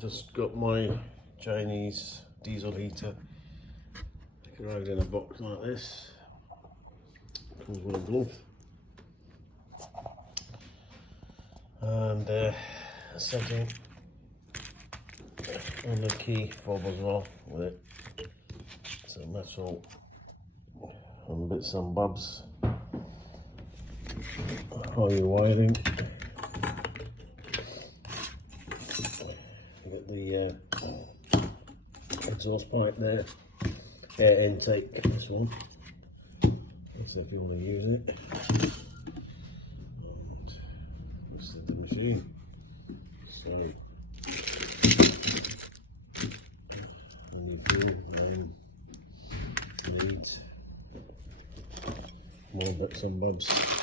Just got my Chinese diesel heater. It arrived in a box like this. Comes with a glove and a setting on the key fob as well with it. Some metal and bits and bobs. How you wiring? Get the exhaust pipe there, air intake, this one. That's if you want to use it. And this is the machine. So when you do then need more bits and bobs.